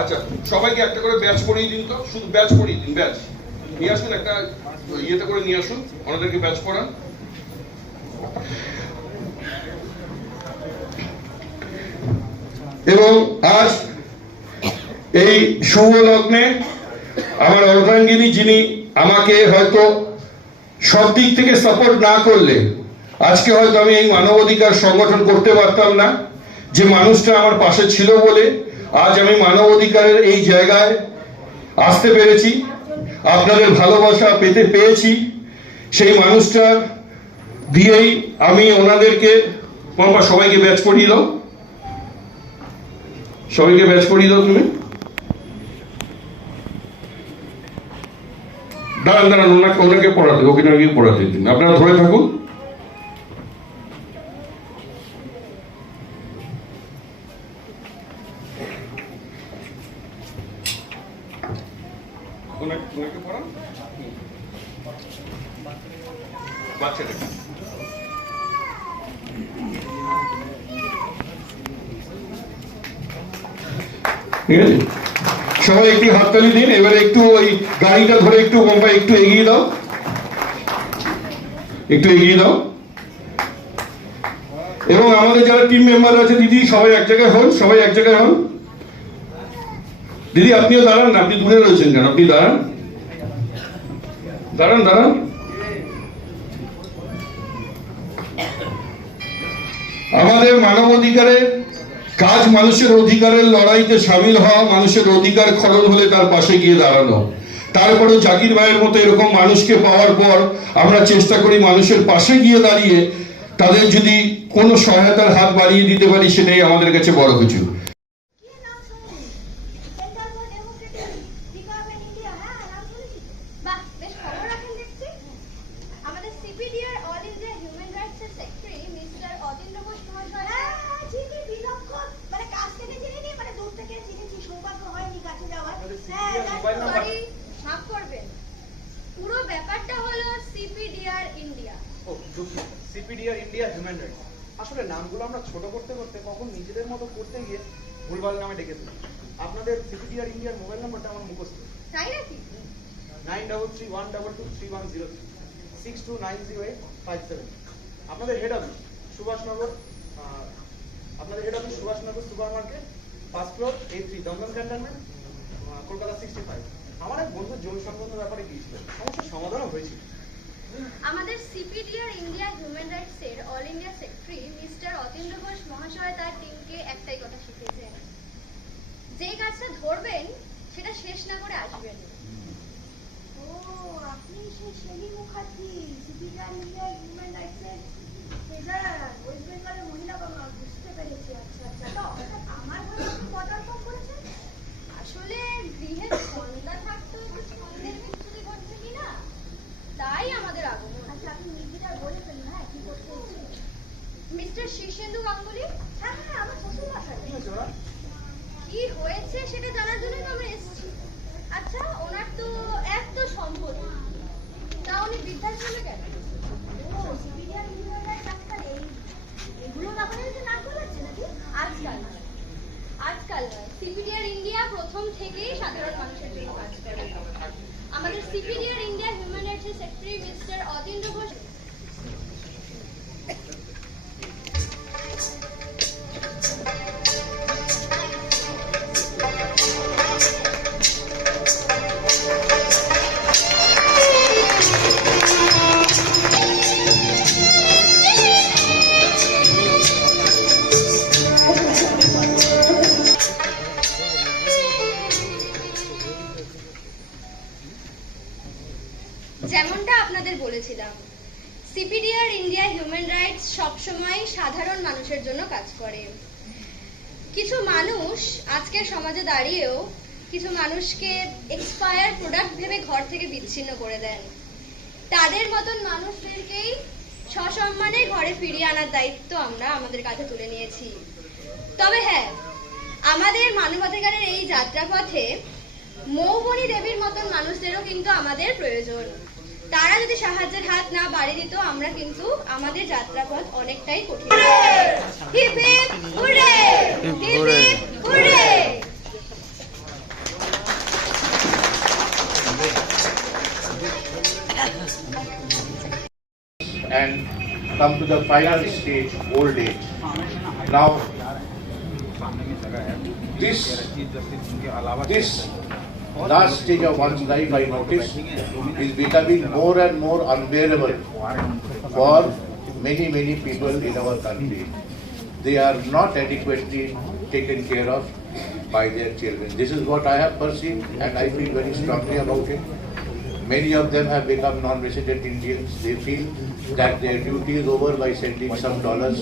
আচ্ছা, সবাইকে একটা করে ব্যাচ পড়িয়ে দিন তো, শুধু ব্যাচ পড়িয়ে দিন, ব্যাচ নিয়ে আসুন, একটা ইয়েতে করে নিয়ে আসুন, ওনাদেরকে ব্যাচ পড়ান। এবং আজ এই শুভ লগ্নে আমার অর্ধাঙ্গিনী, যিনি আমাকে হয়তো সব দিক থেকে সাপোর্ট না করলে আজকে হয়তো আমি এই মানবাধিকার সংগঠন করতে পারতাম না, যে মানুষটা আমার পাশে ছিল বলে আজ আমি মানবাধিকারের এই জায়গায় আসতে পেরেছি, আপনাদের ভালোবাসা পেতে পেরেছি। সেই মানুষটা দিয়েই আমি ওনাদেরকে, সবাইকে ব্যাচ পড়িয়ে দাও, সবাইকে ব্যাচ পড়িয়ে দাও। তুমি দাঁড়ান দাঁড়ান, ওনাকে পড়াতে, ওকে পড়াতে দিন, আপনারা ধরে থাকুন। ওনাকে পড়ান, বাচ্চাটাকে। ঠিক আছে, সবাই একটু হাততালি দিন। এবারে একটু ওই গাড়িটা ধরে একটু বোম্বাই একটু এগিয়ে দাও, একটু এগিয়ে দাও। এবং আমাদের যারা টিম মেম্বার আছে, দিদি সবাই এক জায়গায় হন, সবাই এক জায়গায় হন। দিদি আপনিও দাঁড়ান না, আপনি দূরে রয়েছেন কেন, আপনি দাঁড়ান দাঁড়ান দাঁড়ান। আমাদের মানবাধিকারের কাজ মানুষের অধিকারের লড়াইতে সামিল হওয়া, মানুষের অধিকার খরণ হলে তার পাশে গিয়ে দাঁড়ানো। তারপরেও জাকির ভাইয়ের মতো এরকম মানুষকে পাওয়ার পর আমরা চেষ্টা করি মানুষের পাশে গিয়ে দাঁড়িয়ে তাদের যদি কোনো সহায়তার হাত বাড়িয়ে দিতে পারি, সেটাই আমাদের কাছে বড় কিছু। পুরো ব্যাপারটা হলো সিপিডিআর ইন্ডিয়া। ও দুঃখিত, সিপিডিআর ইন্ডিয়া হিউম্যান রাইটস। আসলে নামগুলো আমরা ছোট করতে করতে কখন নিজেদের মতো করতে গিয়ে ভুলভাল নামে ডেকে দিই। আপনাদের সিপিডিআর ইন্ডিয়ার মোবাইল নাম্বারটা আমার মুখস্থ। তাই নাকি? 9331223103 629085 আপনাদের head office Subhashnagar, supermarket, 5 floor, A3, Dumdum cantonment, Kolkata 65। আমার এক বন্ধু জমি সংক্রান্ত ব্যাপারে গিয়েছিল, সমস্যার সমাধানও হয়েছিল। আমাদের সিপিডিআর ইন্ডিয়া হিউম্যান রাইটস এর all India secretary mister Atindra Ghosh মহাশয় তার টিমকে একটাই কথা শিখিয়েছেন, যে কাজটা ধরবেন সেটা শেষ না করে আসবেন। ও, আপনি সেই Shelly Mukherjee, CPDR India human rights এর ট্রেজারার, ওয়েস্ট বেঙ্গলের মহিলা কমিশন। বুঝতে পেরেছি। আচ্ছা আচ্ছা, তো আমার ঘরে আপনি পদার্পণ করেছেন? আসলে গৃহে সন্ধ্যা থাকতো, একটু সন্ধ্যের বিচ্ছুরি ঘটছে কিনা, তাই আমাদের আগমন। আচ্ছা, আপনি নিজেরা বলে ফেলুন, হ্যাঁ, কি করতে এসেছেন? মিস্টার শীর্ষেন্দু গাঙ্গুলি। হ্যাঁ হ্যাঁ, আমার শ্বশুর বাসায়। কি হয়েছে সেটা জানার জন্যই তো আমরা এসেছি। আচ্ছা, ওনার তো এত সম্পত্তি, তা উনি বৃদ্ধাশ্রমে কেন? ও, সিপিডিআর হিউম্যান রাইটস আজকাল এগুলো ব্যাপারে নাম বলেছে নাকি? আজকাল নয়, সিপিডিআর ইন্ডিয়া প্রথম থেকেই সাধারণ মানুষের জন্য কাজ করে। আমাদের সিপিডিআর ইন্ডিয়া হিউম্যান রাইটস এর সেক্রেটারি মিস্টার অতীন্দ্র ঘোষ। যেমনটা আপনাদের বলেছিলাম, সিপিডিআর ইন্ডিয়া হিউম্যান রাইটস সবসময় সাধারণ মানুষের জন্য কাজ করে। কিছু মানুষ আজকের সমাজে দাঁড়িয়েও কিছু মানুষকে এক্সপায়ার প্রোডাক্ট ভেবে ঘর থেকে বিচ্ছিন্ন করে দেন। তাদের মতন মানুষদেরকেই সসম্মানে ঘরে ফিরিয়ে আনার দায়িত্ব আমরা আমাদের কাঁধে তুলে নিয়েছি। তবে হ্যাঁ, আমাদের মানবাধিকারের এই যাত্রাপথে মৌবনী দেবীর মতন মানুষদেরও কিন্তু আমাদের প্রয়োজন। তারা যদি সাহায্যের হাত না বাড়িয়ে দিত, আমরা কিন্তু আমাদের যাত্রাপথ অনেকটাই কঠিন। Hip hip hurray! Hip hip hurray! come to the final stage, old age. Now, this last stage of one's life, I notice, is becoming more and more unbearable for many, many people in our country. They are not adequately taken care of by their children. This is what I have perceived, and I feel very strongly about it. Many of them have become non-resident Indians. They feel that their duty is over by sending some dollars,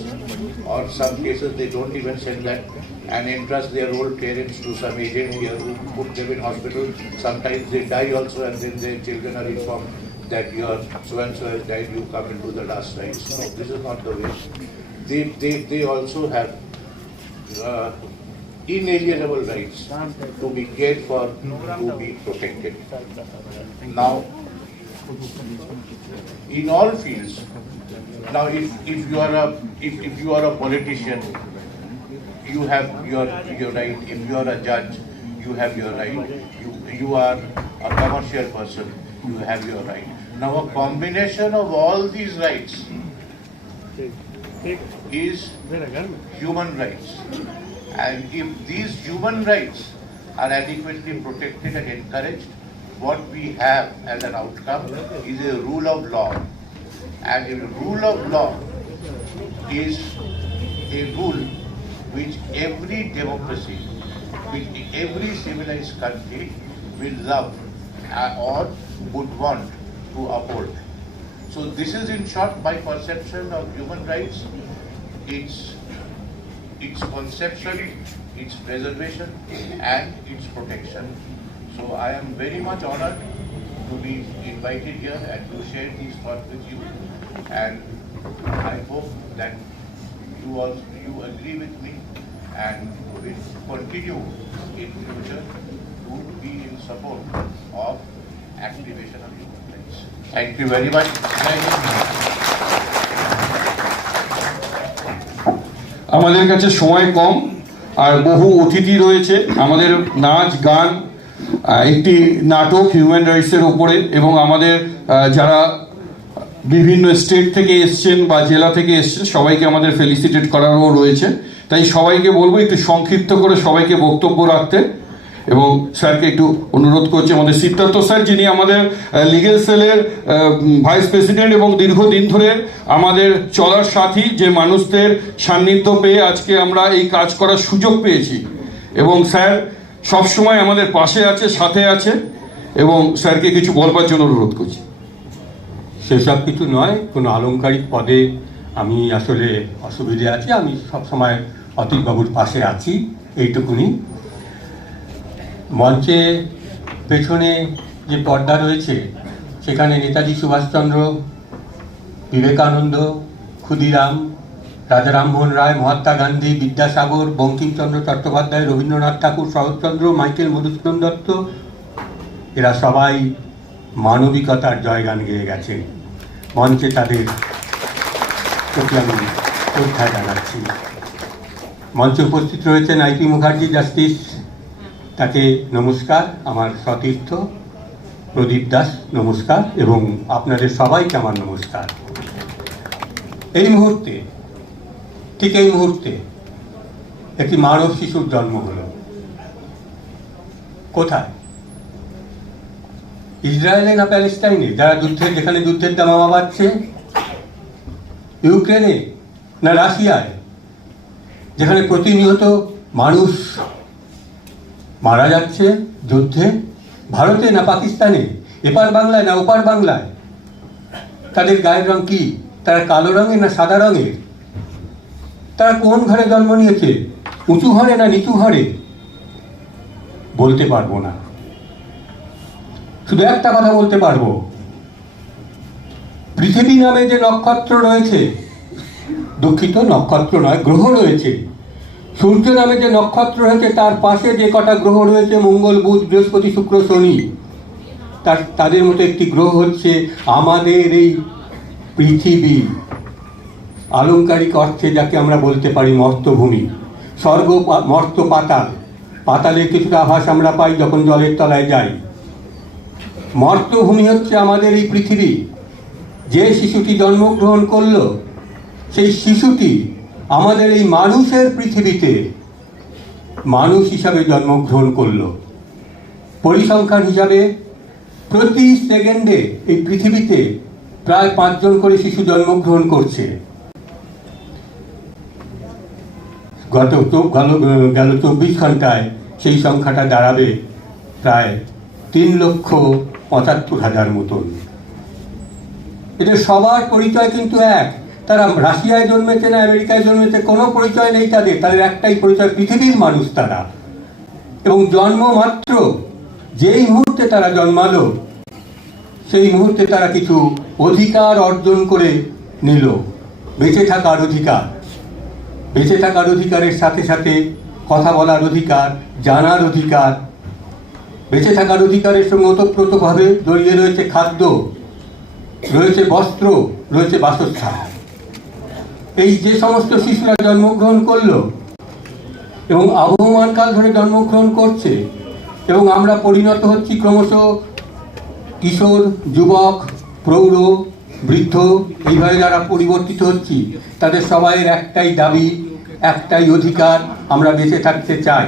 or some cases they don't even send that, and entrust their old parents to some agent here who put them in hospital. Sometimes they die also, and then their children are informed that your so-and-so has died, you come and do the last rites. No, this is not the way. They also have inalienable rights to be cared for, to be protected. Now, in all fields, now if you are a politician, you have your right. If you are a judge, you have your right. You are a commercial person, you have your right. Now, a combination of all these rights is human rights. And if these human rights are adequately protected and encouraged, what we have as an outcome is a rule of law. And a rule of law is a rule which every democracy, which every civilized country will love or would want to uphold. So this is in short my perception of human rights, its conception, its preservation and its protection. So I am very much honored to be invited here and to share these thoughts with you, and I hope that you agree with me and will continue in future to be in support of activation of human rights. Thank you very much. আমাদের কাছে সময় কম আর বহু অতিথি রয়েছে। আমাদের নাচ গান, একটি নাটক হিউম্যান রাইটসের উপরে, এবং আমাদের যারা বিভিন্ন স্টেট থেকে এসছেন বা জেলা থেকে এসছেন সবাইকে আমাদের ফেলিসিটেট করারও রয়েছে। তাই সবাইকে বলবো একটু সংক্ষিপ্ত করে সবাইকে বক্তব্য রাখতে, এবং স্যারকে একটু অনুরোধ করছি। আমাদের সিদ্ধার্থ স্যার, যিনি আমাদের লিগেল সেলের ভাইস প্রেসিডেন্ট এবং দীর্ঘদিন ধরে আমাদের চলার সাথী, যে মানুষদের সান্নিধ্য পেয়ে আজকে আমরা এই কাজ করার সুযোগ পেয়েছি, এবং স্যার সবসময় আমাদের পাশে আছে, সাথে আছে, এবং স্যারকে কিছু বলবার জন্য অনুরোধ করছি। সেসব কিছু নয়, কোনো আলংকারিক পদে আমি আসলে অসুবিধে আছি, আমি সবসময় অতীতবাবুর পাশে আছি, এইটুকুনি। মঞ্চে পেছনে যে পর্দা রয়েছে সেখানে নেতাজি সুভাষচন্দ্র, বিবেকানন্দ, ক্ষুদিরাম, রাজা রামমোহন রায়, মহাত্মা গান্ধী, বিদ্যাসাগর, বঙ্কিমচন্দ্র চট্টোপাধ্যায়, রবীন্দ্রনাথ ঠাকুর, শরৎচন্দ্র, মাইকেল মধুসূদন দত্ত, এরা সবাই মানবিকতার জয়গান গেয়ে গেছে। মঞ্চে তাদের প্রতি আমি শ্রদ্ধা জানাচ্ছি। মঞ্চে উপস্থিত রয়েছেন আইপি মুখার্জি জাস্টিস, তাকে নমস্কার। আমার সতীর্থ প্রদীপ দাস নমস্কার, এবং আপনাদের সবাইকে আমার নমস্কার। এই মুহূর্তে, ঠিক এই মুহূর্তে একটি মানব শিশুর জন্ম হলো। কোথায়? ইসরায়েলে না প্যালেস্টাইনে, যারা যেখানে যুদ্ধের দামামা বাড়ছে? ইউক্রেনে না রাশিয়ায়, যেখানে প্রতিনিয়ত মানুষ মারা যাচ্ছে যুদ্ধে? ভারতে না পাকিস্তানে? এপার বাংলায় না ওপার বাংলায়? তাদের গায়ের রং কি? তারা কালো রঙের না সাদা রঙের? তারা কোন ঘরে জন্ম নিয়েছে? উঁচু ঘরে না নিচু ঘরে? বলতে পারবো না। শুধু একটা কথা বলতে পারবো, পৃথিবী নামে যে নক্ষত্র রয়েছে, দুঃখিত, নক্ষত্র নয়, গ্রহ রয়েছে, সূর্য নামে যে নক্ষত্র রয়েছে তার পাশে যে কটা গ্রহ রয়েছে, মঙ্গল, বুধ, বৃহস্পতি, শুক্র, শনি, তাদের মতো একটি গ্রহ হচ্ছে আমাদের এই পৃথিবী। আলংকারিক অর্থে যাকে আমরা বলতে পারি মর্ত্যভূমি। স্বর্গ, মর্ত্য, পাতাল, পাতালের কিছুটা আভাস আমরা পাই যখন জলের তলায় যাই। মর্ত্যভূমি হচ্ছে আমাদের এই পৃথিবী। যে শিশুটি জন্মগ্রহণ করলো সেই শিশুটি আমাদের এই মানুষের পৃথিবীতে মানুষ হিসাবে জন্মগ্রহণ করলো। পরিসংখ্যান হিসাবে প্রতি সেকেন্ডে এই পৃথিবীতে প্রায় 5 জন করে শিশু জন্মগ্রহণ করছে। গেল 24 ঘন্টায় সেই সংখ্যাটা দাঁড়াবে প্রায় 3,75,000 মতন। এদের সবার পরিচয় কিন্তু এক। তারা রাশিয়ায় জন্মেছে না আমেরিকায় জন্মেছে কোনো পরিচয় নেই তাদের। তাদের একটাই পরিচয়, পৃথিবীর মানুষ তারা। এবং জন্ম মাত্র যেই মুহূর্তে তারা জন্মালো সেই মুহূর্তে তারা কিছু অধিকার অর্জন করে নিল। বেঁচে থাকার অধিকার, বেঁচে থাকার অধিকারের সাথে সাথে কথা বলার অধিকার, জানার অধিকার। বেঁচে থাকার অধিকারের সঙ্গে ওতপ্রোতভাবে জড়িয়ে রয়েছে খাদ্য, রয়েছে বস্ত্র, রয়েছে বাসস্থান। এই যে সমস্ত শিশুরা জন্মগ্রহণ করলো এবং আবহমান কাল ধরে জন্মগ্রহণ করছে এবং আমরা পরিণত হচ্ছি ক্রমশ কিশোর, যুবক, প্রৌঢ়, বৃদ্ধ, এইভাবে যারা পরিবর্তিত হচ্ছি, তাদের সবাইয়ের একটাই দাবি, একটাই অধিকার, আমরা বেঁচে থাকতে চাই।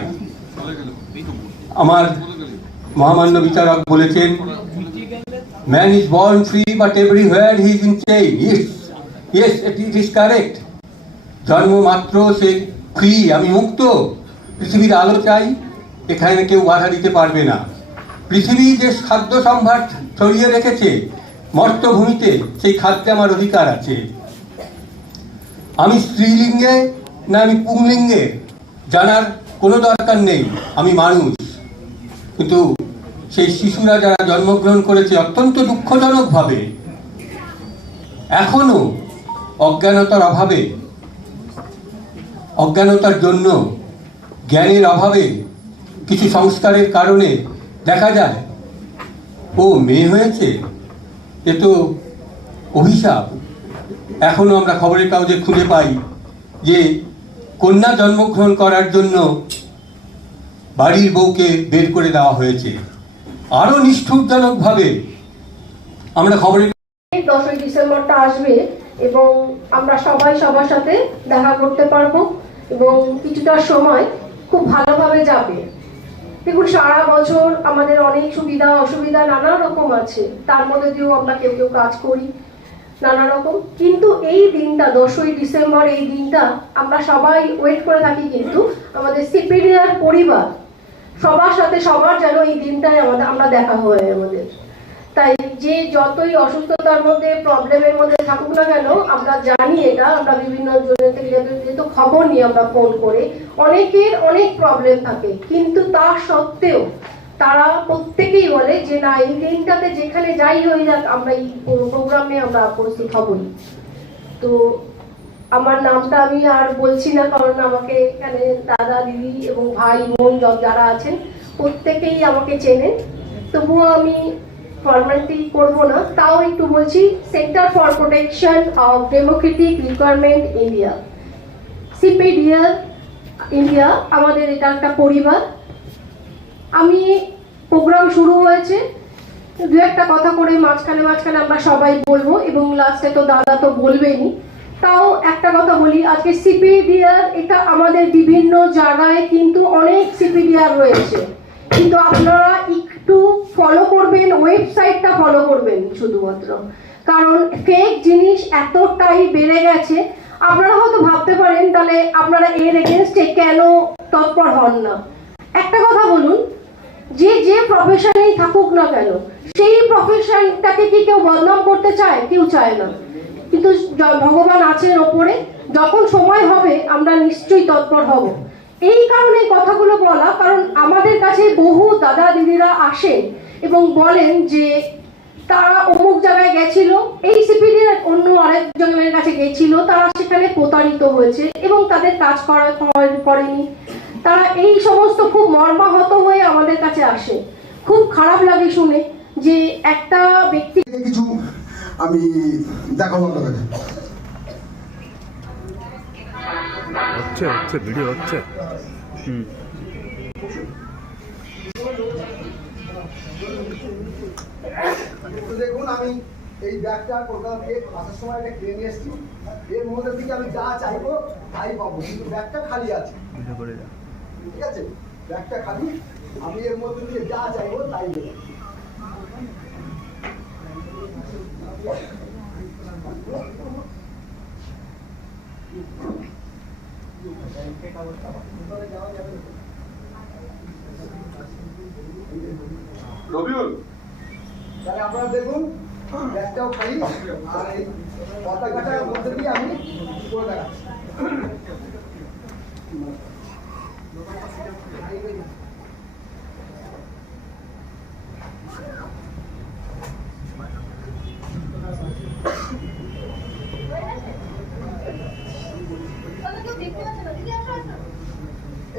আমার মহামান্য বিচারক বলেছেন, man is born free but everywhere he is in chain. Yes, it is correct. জন্ম মাত্র সে ফ্রি, আমি মুক্ত। পৃথিবীর আলো চাই, এখানে কেউ বাধা দিতে পারবে না। পৃথিবী যে খাদ্য সম্ভার ছড়িয়ে রেখেছে মর্তভূমিতে, সেই খাদ্যে আমার অধিকার আছে। আমি স্ত্রীলিঙ্গে না আমি পুংলিঙ্গে জানার কোনো দরকার নেই, আমি মানুষ। কিন্তু সেই শিশুরা যারা জন্মগ্রহণ করেছে অত্যন্ত দুঃখজনকভাবে এখনো অজ্ঞানতার অভাবে, অজ্ঞানতার জন্য, জ্ঞানের অভাবে, কিছু সংস্কারের কারণে দেখা যায় ও মেয়ে হয়েছে, এ তো অভিশাপ। এখনো আমরা খবরের কাগজে খুঁজে পাই যে কন্যা জন্মগ্রহণ করার জন্য বাড়ির বউকে বের করে দেওয়া হয়েছে। আরো নিষ্ঠুরজনকভাবে আমরা খবরের 10ই ডিসেম্বরটা আসবে এবং আমরা সবাই সবার সাথে দেখা করতে পারবো এবং কিছুটা সময় খুব ভালোভাবে যাবে। দেখুন, সারা বছর আমাদের অনেক সুবিধা অসুবিধা নানা রকম আছে, তার মধ্যে দিয়েও আমরা কেউ কেউ কাজ করি নানা রকম। কিন্তু এই দিনটা 10ই ডিসেম্বর, এই দিনটা আমরা সবাই ওয়েট করে থাকি। কিন্তু আমাদের সিপিডিআর পরিবার সবার সাথে সবার যেন এই দিনটায় আমরা দেখা হয় আমাদের। তাই যে যতই অসুস্থতার মধ্যে, প্রবলেমের মধ্যে থাকুক না কেন, আমরা জানি এটা, আমরা বিভিন্ন জনের থেকে যেহেতু খবর নিই আমরা ফোন করে, অনেকের অনেক প্রবলেম থাকে, কিন্তু তা সত্ত্বেও তারা প্রত্যেকেই বলে যে না, এই দিনটাতে যেখানে যাই হয়ে যাক আমরা এই প্রোগ্রামে আমরা উপস্থিত হবই। তো আমার নামটা আমি আর বলছি না, কারণ আমাকে এখানে দাদা, দিদি এবং ভাই, বোন যারা আছেন প্রত্যেকেই আমাকে চেনেন। তবুও আমি ফর্মালিটি করবো না, তাও একটু বলছি। Centre for protection of Democratic requirement India, CPDR India, আমাদের এটা একটা পরিবার। আমি প্রোগ্রাম শুরু হয়েছে, দু একটা কথা করে মাঝখানে মাঝখানে আমরা সবাই বলবো এবং লাস্টে তো দাদা তো বলবেনই। তাও একটা কথা বলি, আজকে সিপিডিআর এটা আমাদের বিভিন্ন জায়গায় কিন্তু অনেক সিপিডিআর রয়েছে, কিন্তু আপনারা একটু ফলো করবেন, ওয়েবসাইটটা ফলো করবেন শুধুমাত্র, কারণ ফেক জিনিস এতটাই বেড়ে গেছে। আপনারা হয়তো ভাবতে পারেন তাহলে আপনারা এর এগেনস্টে কেন তৎপর হন না। একটা কথা বলুন, যে যে প্রফেশনেই থাকুক না কেন, সেই প্রফেশনটাকে কি কেউ বদনাম করতে চায়? কেউ চায় না। কিন্তু ভগবান আছেন ওপরে, যখন সময় হবে আমরা নিশ্চয়ই তৎপর হব। এই কারণে কথাগুলো বলা, কারণ আমাদের কাছে বহু দাদা দিদিরা আসেন এবং বলেন যে তারা অমুক জায়গায় গেছিল, এই সিপিডির অন্য আরেকজনের কাছে গেছিল, তারা সেখানে প্রতারিত হয়েছে এবং তাদের কাজ করেনি। তারা এই সমস্ত খুব মর্মাহত হয়ে আমাদের কাছে আসে। খুব খারাপ লাগে শুনে যে একটা ব্যক্তি কিছু আমি দেখাবো আপনাদের। হচ্ছে ভিডিও হচ্ছে। দেখুন, আমি এই ব্যাগটা কলকাতা থেকে আসার সময় এটা কিনে নিয়ে এসেছি। এর মধ্যে থেকে আমি যা চাইবো তাই পাবো, কিন্তু ব্যাগটা খালি আছে। ঠিক আছে, ব্যাগটা খালি, আমি এর মধ্যে থেকে যা চাইবো তাই দেবো। রবিউল, তাহলে আপনারা দেখুন ব্যাগটাও খালি, আর এই পতাকাটার মধ্যে দিয়ে আমি করে দেখাচ্ছি।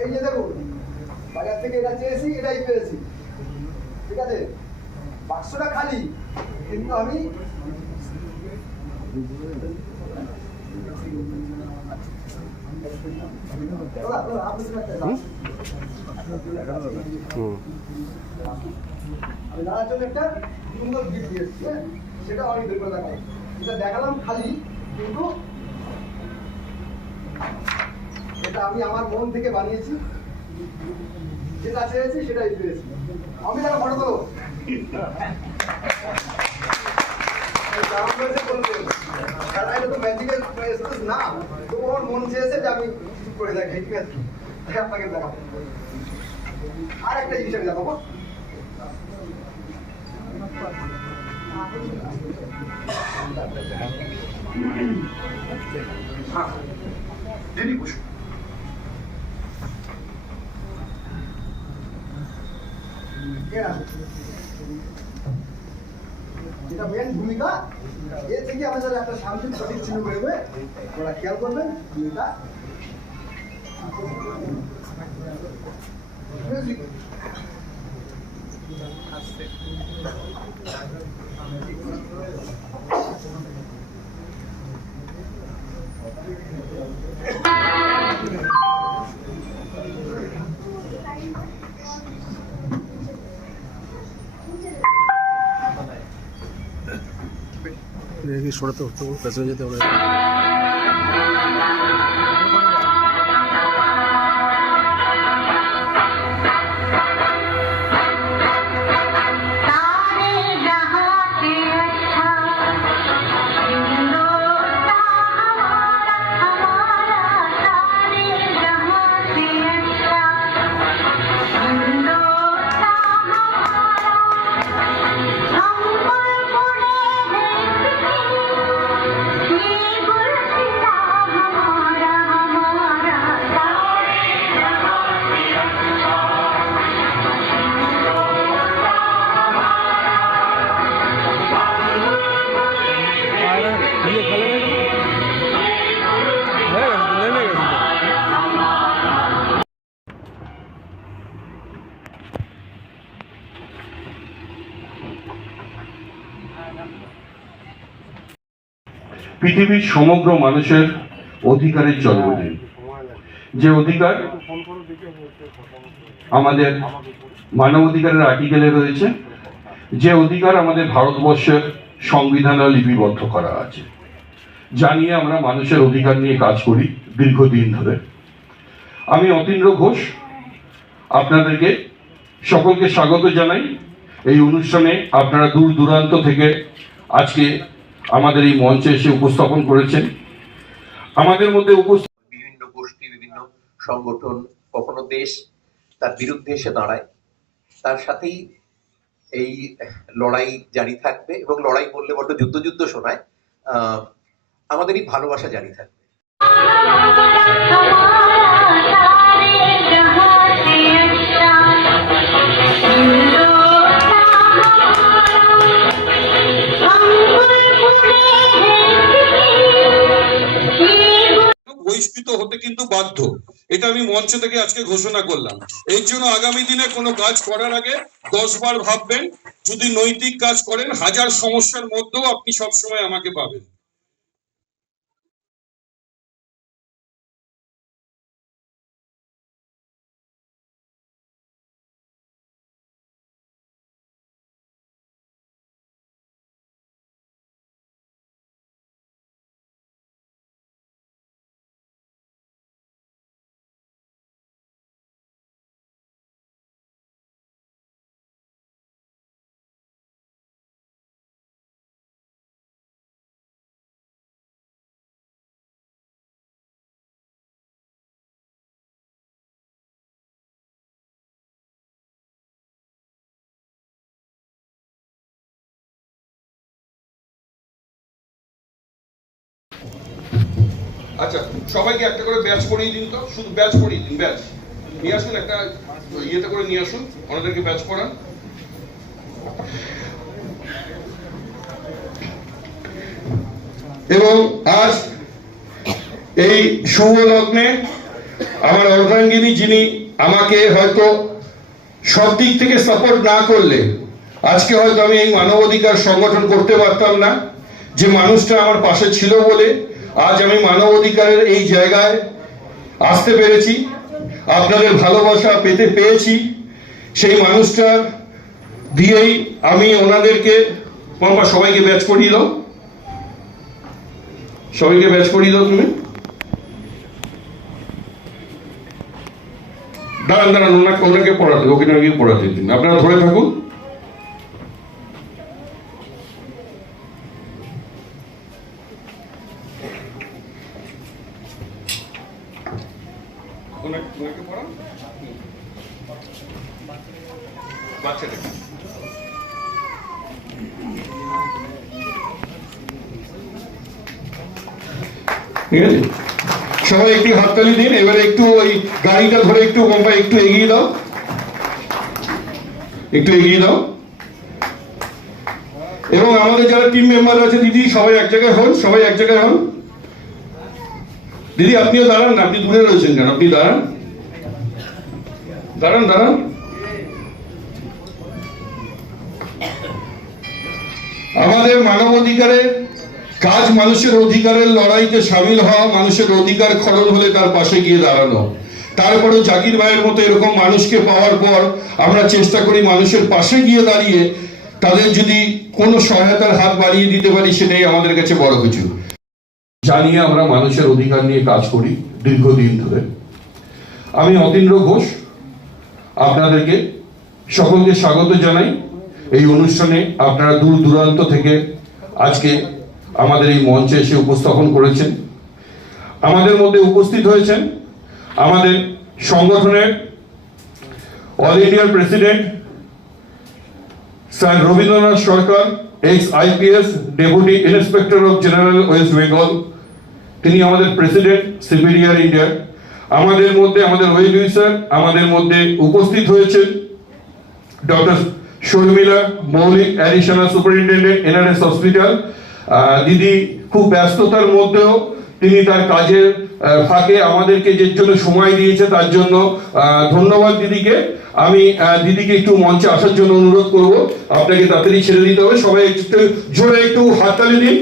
এই যে দেখুন, বাজার থেকে এটা চেয়েছি, এটাই পেয়েছি। ঠিক আছে, বাক্সটা খালি, কিন্তু আমি দাদার জন্য একটা সুন্দর গিফট দিয়েছি, সেটা অনেক বের করে দেখাবো। এটা দেখালাম খালি, কিন্তু এটা আমি আমার মন থেকে বানিয়েছি, যেটা চেয়েছি সেটাই পেয়েছি। আমি তাকে ফটো দেবো, এটা তো ম্যাজিক্যাল না, তো ওর মন চেয়েছে যে আমি কিছু করে দেখি। ঠিক আছে, আপনাকে দেখাবো। আর একটা জিনিস আমি দেখাবো, হ্যাঁ দিদি বসুন। যেটা মেন ভূমিকা, এ থেকে আমাদের একটা শান্তির সঠিক চিহ্ন বেরোবে, ওরা খেয়াল করবেন। ভূমিকা দেখি সরাতে হতো, পেছনে যেতে হবে। পৃথিবীর সমগ্র মানুষের অধিকারের জন্মদিন। যে অধিকার আমাদের মানবাধিকারের আর্টিকেলে রয়েছে, যে অধিকার আমাদের ভারতবর্ষের সংবিধানে লিপিবদ্ধ করা আছে, যা নিয়ে আমরা মানুষের অধিকার নিয়ে কাজ করি দীর্ঘদিন ধরে। আমি অতীন্দ্র ঘোষ আপনাদেরকে সকলকে স্বাগত জানাই এই অনুষ্ঠানে। আপনারা দূর দূরান্ত থেকে আজকে আমাদের এই মঞ্চে এসে উপস্থাপন করেছেন। আমাদের মধ্যে বিভিন্ন গোষ্ঠী, বিভিন্ন সংগঠন, কখনো দেশ তার বিরুদ্ধে এসে দাঁড়ায়, তার সাথেই এই লড়াই জারি থাকবে, এবং লড়াই বললে বড্ড যুদ্ধ যুদ্ধ শোনায়, আমাদের এই ভালোবাসা জারি থাকবে। বহিষ্কৃত হতে কিন্তু বাধ্য, এটা আমি মঞ্চ থেকে আজকে ঘোষণা করলাম। এর জন্য আগামী দিনে কোনো কাজ করার আগে 10 বার ভাববেন। যদি নৈতিক কাজ করেন, হাজার সমস্যার মধ্যেও আপনি সবসময় আমাকে পাবেন। আচ্ছা, সবাইকে একটা করে ব্যাচ পড়িয়ে দিন তো, শুধু ব্যাচ পড়িয়ে দিন, ব্যাচ নিয়ে আসুন, একটা ইয়েতে করে নিয়ে আসুন, ওনাদেরকে ব্যাচ পড়ান। এবং আজ এই শুভ লগ্নে আমার অর্ধাঙ্গিনী, যিনি আমাকে হয়তো সব দিক থেকে সাপোর্ট না করলে আজকে হয়তো আমি এই মানবাধিকার সংগঠন করতে পারতাম না, যে মানুষটা আমার পাশে ছিল বলে আজ আমি মানবাধিকারের এই জায়গায় আসতে পেরেছি, আপনাদের ভালোবাসা পেতে পেয়েছি। সেই মানুষটা দিয়েই আমি ওনাদেরকে, মামা সবাইকে ব্যাচ করিয়ে দাও, সবাইকে ব্যাচ করিয়ে দাও। তুমি দাঁড়ান দাঁড়ান, ওনাকে পড়াতে, ওকে পড়াতে দিন, আপনারা ধরে থাকুন। ওনাকে পড়ান, বাচ্চাটাকে। ঠিক আছে, সবাই একটু হাততালি দিন। এবারে একটু ওই গাড়িটা ধরে একটু বোম্বাই একটু এগিয়ে দাও, একটু এগিয়ে দাও। এবং আমাদের যারা টিম মেম্বার আছে, দিদি সবাই এক জায়গায় হন, সবাই এক জায়গায় হন। দিদি আপনিও দাঁড়ান না, আপনি দূরে রয়েছেন কেন, আপনি দাঁড়ান দাঁড়ান দাঁড়ান। আমাদের মানবাধিকারের কাজ মানুষের অধিকারের লড়াইতে সামিল হওয়া, মানুষের অধিকার খরণ হলে তার পাশে গিয়ে দাঁড়ানো। তারপরেও জাকির ভাইয়ের মতো এরকম মানুষকে পাওয়ার পর আমরা চেষ্টা করি মানুষের পাশে গিয়ে দাঁড়িয়ে তাদের যদি কোনো সহায়তার হাত বাড়িয়ে দিতে পারি, সেটাই আমাদের কাছে বড় কিছু। জানিয়ে আমরা মানুষের অধিকার নিয়ে কাজ করি দীর্ঘদিন ধরে। আমি অতীন্দ্র ঘোষ, আপনাদেরকে সকলকে স্বাগত জানাই এই অনুষ্ঠানে। আপনারা দূর দূরান্ত থেকে আজকে আমাদের এই মঞ্চে এসে উপস্থাপন করেছেন। আমাদের মধ্যে উপস্থিত হয়েছেন আমাদের সংগঠনের অল ইন্ডিয়ার president sir Rabindranath Sarkar, x IPS deputy inspector of general West Bengal, তিনি আমাদের প্রেসিডেন্ট সিপিডিআর ইন্ডিয়ার। আমাদের মধ্যে আমাদের ওয়েল উইসার, আমাদের মধ্যে উপস্থিত হয়েছেন ডক্টর শর্মিলা মৌলিক, অ্যাডিশনাল সুপারিনটেন্ডেন্ট এনআরএস হসপিটাল। দিদি খুব ব্যস্ততার মধ্যেও তিনি তার কাজের ফাঁকে আমাদেরকে যে জন্য সময় দিয়েছে তার জন্য ধন্যবাদ দিদিকে। আমি দিদিকে একটু মঞ্চে আসার জন্য অনুরোধ করব, আপনাকে তাড়াতাড়ি ছেড়ে দিতে হবে। সবাই একটু জোরে একটু হাততালি দিন।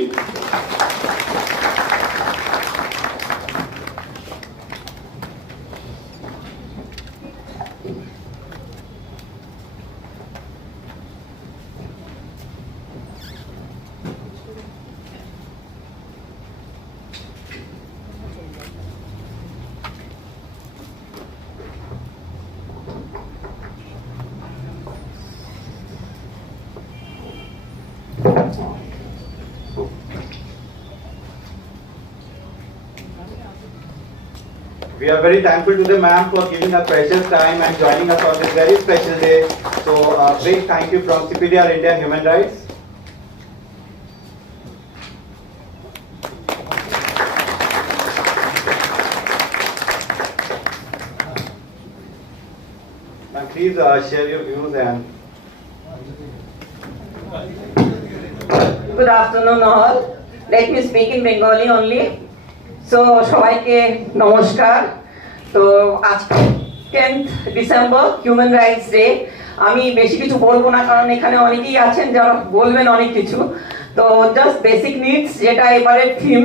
We are very thankful to the ma'am for giving us precious time and joining us on this very special day. So a big thank you from CPDR India Human Rights. Ma'am, please share your views and. Good afternoon all. Let me speak in Bengali only. So সবাইকে নমস্কার। তো আজ 10th December human rights day. আমি বেশি কিছু বলবো না, কারণ এখানে অনেকেই আছেন যারা বলবেন অনেক কিছু। তো জাস্ট বেসিক নিডস, যেটা এবারের থিম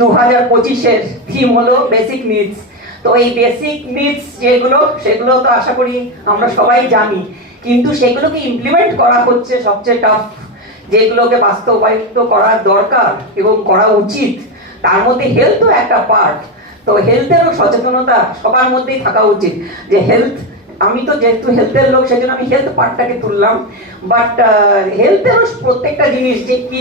2025-এর থিম হলো বেসিক নিডস। তো এই বেসিক নিডস যেগুলো, সেগুলো তো আশা করি আমরা সবাই জানি, কিন্তু সেগুলোকে ইমপ্লিমেন্ট করা হচ্ছে সবচেয়ে টাফ। যেগুলোকে বাস্তবায়িত করার দরকার এবং করা উচিত, তার মধ্যে হেলথও একটা পার্ট। তো হেলথেরও সচেতনতা সবার মধ্যেই থাকা উচিত, যে হেলথ, আমি তো যেহেতু হেলথের লোক সেজন্য আমি হেলথ পার্টটাকে তুললাম। বাট হেলথেরও প্রত্যেকটা জিনিস, যে কি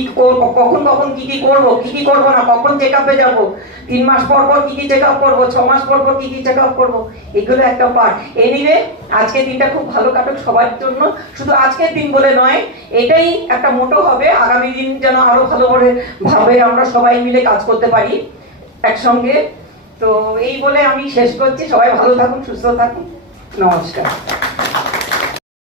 কখন কখন কি কি করবো, কি কি করবো না, কখন চেক আপে যাবো, 3 মাস পর পর কি কি চেক আপ করবো, 6 মাস পর পর কি কি চেক আপ করবো, এগুলো একটা পার্ট। এনিওয়ে, আজকের দিনটা খুব ভালো কাটুক সবার জন্য। শুধু আজকের দিন বলে নয়, এটাই একটা মোটো হবে আগামী দিন যেন আরো ভালো করে ভাবে আমরা সবাই মিলে কাজ করতে পারি। একসঙ্গে। তো এই বলে আমি শেষ করছি, সবাই ভালো থাকুন, সুস্থ থাকুন, নমস্কার।